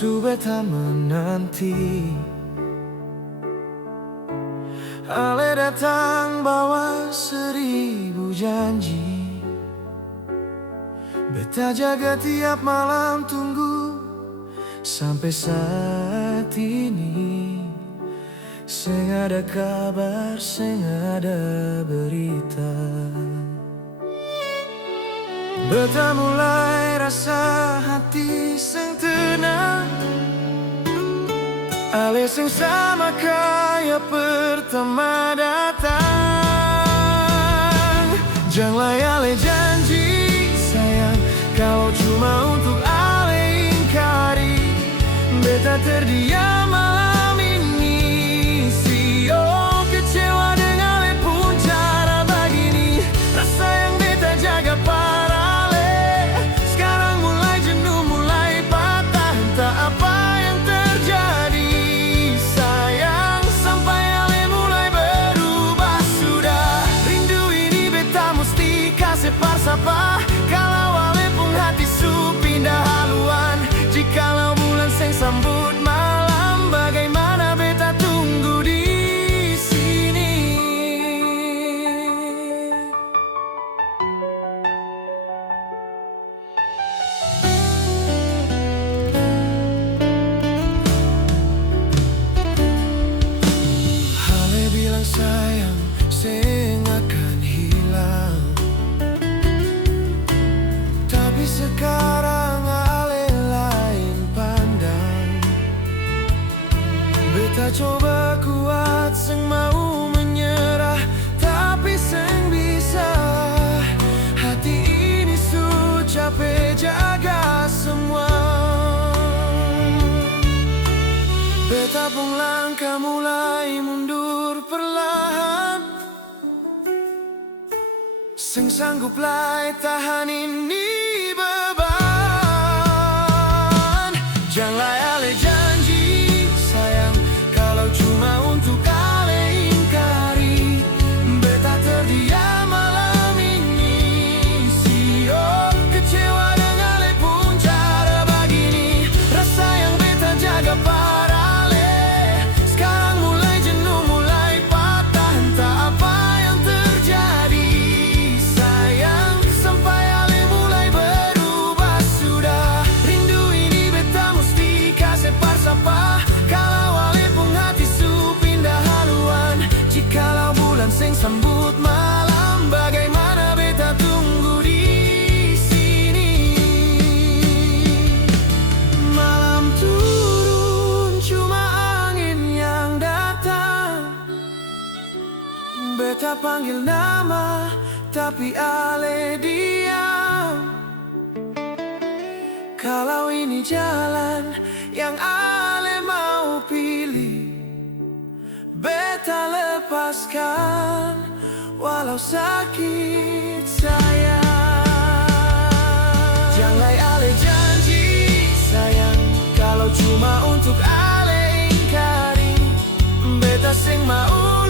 Su beta menanti. Ale datang bawa 1000 janji. Beta jaga tiap malam tunggu sampai saat ini. Seng ada kabar, seng ada berita. Beta mulai rasa hati seng tenang. Ale seng sama kaya pertama datang. Janganlah ale janji sayang, kalau cuma untuk ale ingkari. Beta terdiam malam ini. Sio kecewa dengan ale pun cara begini. Rasa yang beta jaga para ale sekarang mulai jenuh, mulai patah. Entah apa yang terjadi sayang, sampai ale mulai berubah sudah. Rindu ini beta mesti kasih parsapa. Kalau ale pun hati su pindah haluan. Jikalau bulan seng sambut malam, bagaimana beta tunggu di sini. Ale bilang sayang, seng akan hilang. Tapi sekarang ale lain pandang. Beta coba kuat, seng mau menyerah, tapi seng bisa. Hati ini su capek jaga semua. Beta pun langkah mulai mundur perlahan. Seng sanggup lai tahan ini beban. Janganlah ale janji sayang, kalau cuma untuk ale ingkari. Beta terdiam malam ini. Sio kecewa dengan ale pun cara begini. Rasa yang beta jaga para ale sekarang mulai jenuh, mulai patah. Entah apa yang terjadi sayang, sampai ale mulai berubah sudah. Rindu ini beta mesti kasih parsapa. Kalau ale pun hati su pindah haluan. Jikalau bulan seng sambut malam, bagaimana beta tunggu di sini. Malam turun, cuma angin yang datang. Beta panggil nama, tapi ale diam. Kalau ini jalan yang ale mau pilih, beta lepaskan walau sakit sayang. Janganlah ale janji sayang, kalau cuma untuk ale ingkari. Beta seng mau